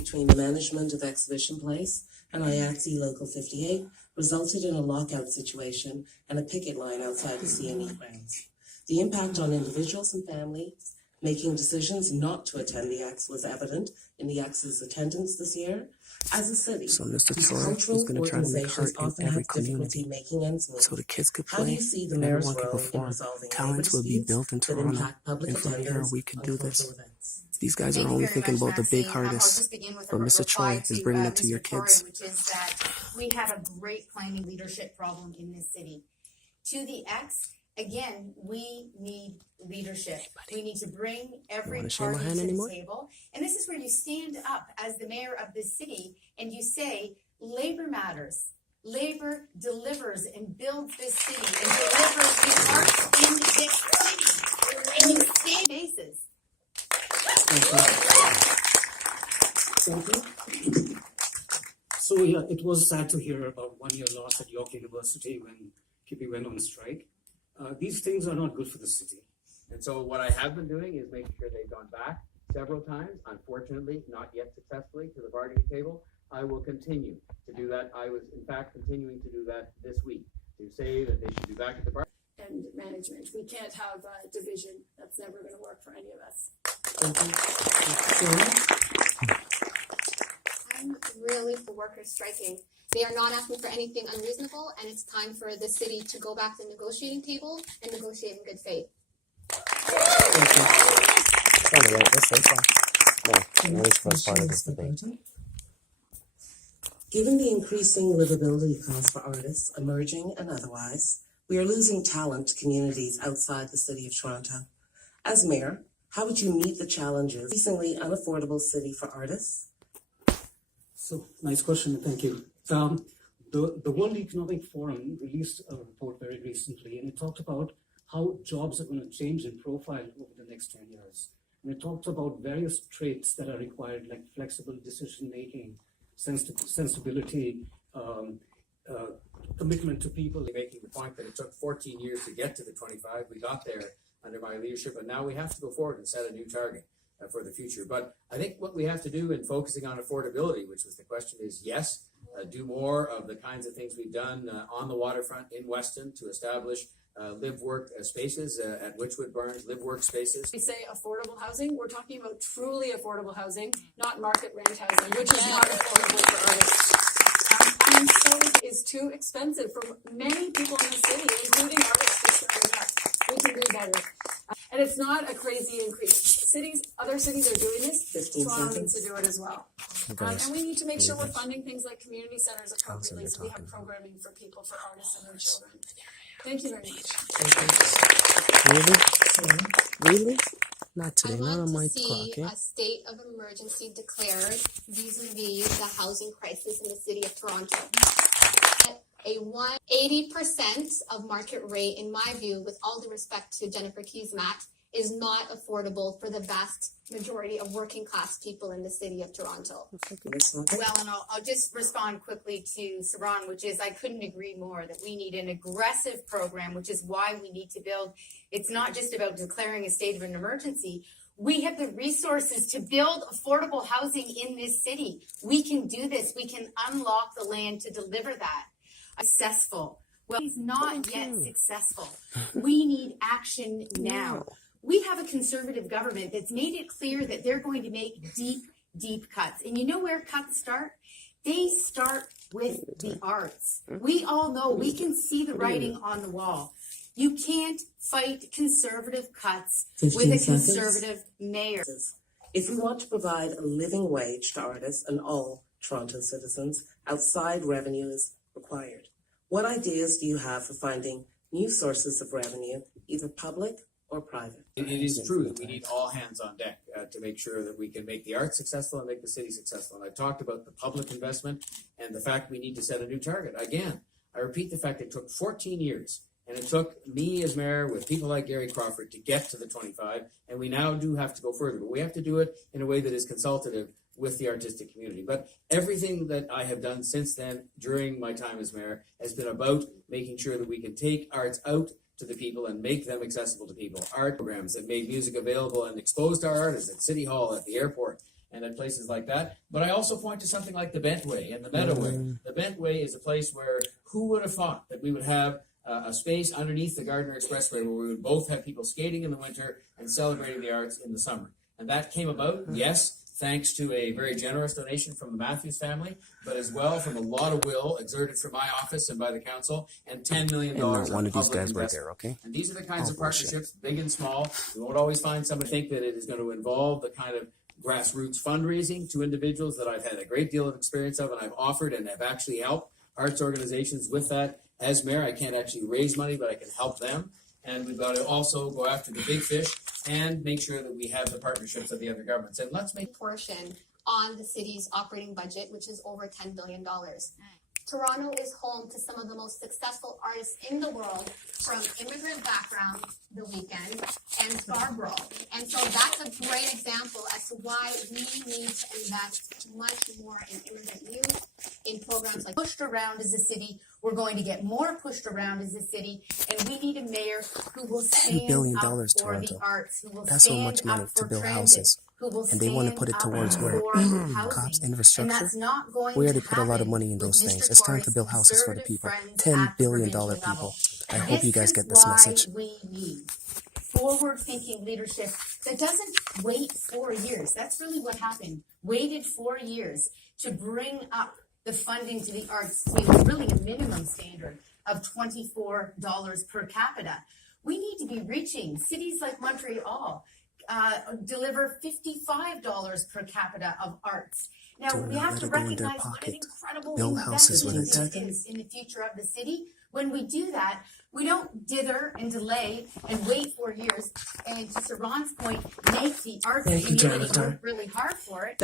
between the management of Exhibition Place and IATSE Local 58 resulted in a lockout situation and a picket line outside the CME grounds. The impact on individuals and families making decisions not to attend the X was evident in the X's attendance this year. As a city, so Mr. these Troy cultural is going to try to make organizations art often in every have difficulty community making ends meet. so the kids could How do play you see the and mayor's everyone could role in perform. resolving Talents labor will be disputes built in that Toronto, impact public and from here attendance we can on do cultural this. events? These guys Thank are you only very thinking much, about the big Maxine. I'll artists, just begin with a but Mr. reply Troy is to, bringing it to Mr. your Torre, kids. which is that we have a great planning leadership problem in this city. To the X, again, we need leadership. We need to bring every party to the table. And this is where you stand up as the mayor of this city and you say, labor matters. Labor delivers and builds this city and delivers the arts in this city. And you stand bases. Thank you. So yeah, it was sad to hear about 1 year loss at York University when Kippy went on strike. These things are not good for the city. And so what I have been doing is making sure they've gone back several times, unfortunately, not yet successfully, to the bargaining table. I will continue to do that. I was, in fact, continuing to do that this week, to say that they should be back at the bar. And management. We can't have a division. That's never going to work for any of us. I'm really for workers striking. They are not asking for anything unreasonable, and it's time for the city to go back to the negotiating table and negotiate in good faith. Given the increasing livability costs for artists, emerging and otherwise, we are losing talent to communities outside the city of Toronto. As mayor, how would you meet the challenges of an increasingly unaffordable city for artists? So, nice question, thank you. The World Economic Forum released a report very recently, and it talked about how jobs are going to change in profile over the next 10 years. And it talked about various traits that are required, like flexible decision-making, sensibility, commitment to people. Making the point that it took 14 years to get to the 25. We got there under my leadership, and now we have to go forward and set a new target for the future. But I think what we have to do in focusing on affordability, which was the question, is yes, do more of the kinds of things we've done on the waterfront in Weston to establish live-work spaces at Witchwood Barns, live-work spaces. We say affordable housing. We're talking about truly affordable housing, not market rent housing, which is not affordable for artists. Unemployment is too expensive for many people in the city, including artists who starting up. We can do better. And it's not a crazy increase. Other cities are doing this. Toronto needs to do it as well. And we need to make sure we're funding things like community centers appropriately so we have programming for people, for artists and their children. Thank you very much. Really? Not today, I not on want my to see clock, a state of emergency declared vis-a-vis the housing crisis in the city of Toronto. A 80% of market rate, in my view, with all due respect to Jennifer Keesmaat, is not affordable for the vast majority of working class people in the city of Toronto. Well, and I'll just respond quickly to Saran, which is I couldn't agree more that we need an aggressive program, which is why we need to build. It's not just about declaring a state of an emergency. We have the resources to build affordable housing in this city. We can do this. We can unlock the land to deliver that. Successful. Well, he's not yet successful. We need action now. We have a conservative government that's made it clear that they're going to make deep cuts. And you know where cuts start? They start with the arts. We all know, we can see the writing on the wall. You can't fight conservative cuts with a conservative mayor. If we want to provide a living wage to artists and all Toronto citizens, outside revenue is required. What ideas do you have for finding new sources of revenue, either public or private? It is true that we need all hands on deck to make sure that we can make the arts successful and make the city successful. And I talked about the public investment and the fact we need to set a new target. Again, I repeat the fact it took 14 years, and it took me as mayor with people like Gary Crawford to get to the 25, and we now do have to go further. But we have to do it in a way that is consultative with the artistic community. But everything that I have done since then, during my time as mayor, has been about making sure that we can take arts out to the people and make them accessible to people. Art programs that made music available and exposed our artists at City Hall, at the airport, and at places like that. But I also point to something like the Bentway and the Meadoway. The Bentway is a place where who would have thought that we would have a space underneath the Gardiner Expressway where we would both have people skating in the winter and celebrating the arts in the summer. And that came about, yes, thanks to a very generous donation from the Matthews family, but as well from a lot of will exerted from my office and by the council, and $10 million And not one on of these public guys right investment. there, okay? And these are the kinds Oh, of partnerships, big and small. We won't always find somebody think that it is going to involve the kind of grassroots fundraising to individuals that I've had a great deal of experience of, and I've offered and have actually helped arts organizations with that. As mayor, I can't actually raise money, but I can help them. And we've got to also go after the big fish and make sure that we have the partnerships of the other governments. And let's make portion on the city's operating budget, which is over $10 billion. Toronto is home to some of the most successful artists in the world, from immigrant background, The Weeknd, and Scarborough. And so that's a great example as to why we need to invest much more in immigrant youth, in programs like Pushed around as a city, we're going to get more pushed around as a city, and we need a mayor who will stand billion up dollars, for Toronto. the arts, who will That's so stand much money up to for build transit, houses. who will And they want to stand put it up towards where? for Cops, housing. infrastructure. And that's not going We already to put a lot of happen money in with those Mr. things. It's time to Corey's build houses for the conservative people. friends $10 at the billion provincial people. level. I hope you guys get this message. We need forward-thinking leadership that doesn't wait 4 years. That's really what happened. Waited 4 years to bring up the funding to the arts to really a minimum standard of $24 per capita. We need to be reaching cities like Montreal, deliver $55 per capita of arts. Now, Do we not have let to it go in their recognize what pocket. an incredible Build houses with investment it. it is in the future of the city. When we do that, we don't dither and delay and wait 4 years, and to Saron's point, make the arts Thank you, community Jonathan. work really hard for it.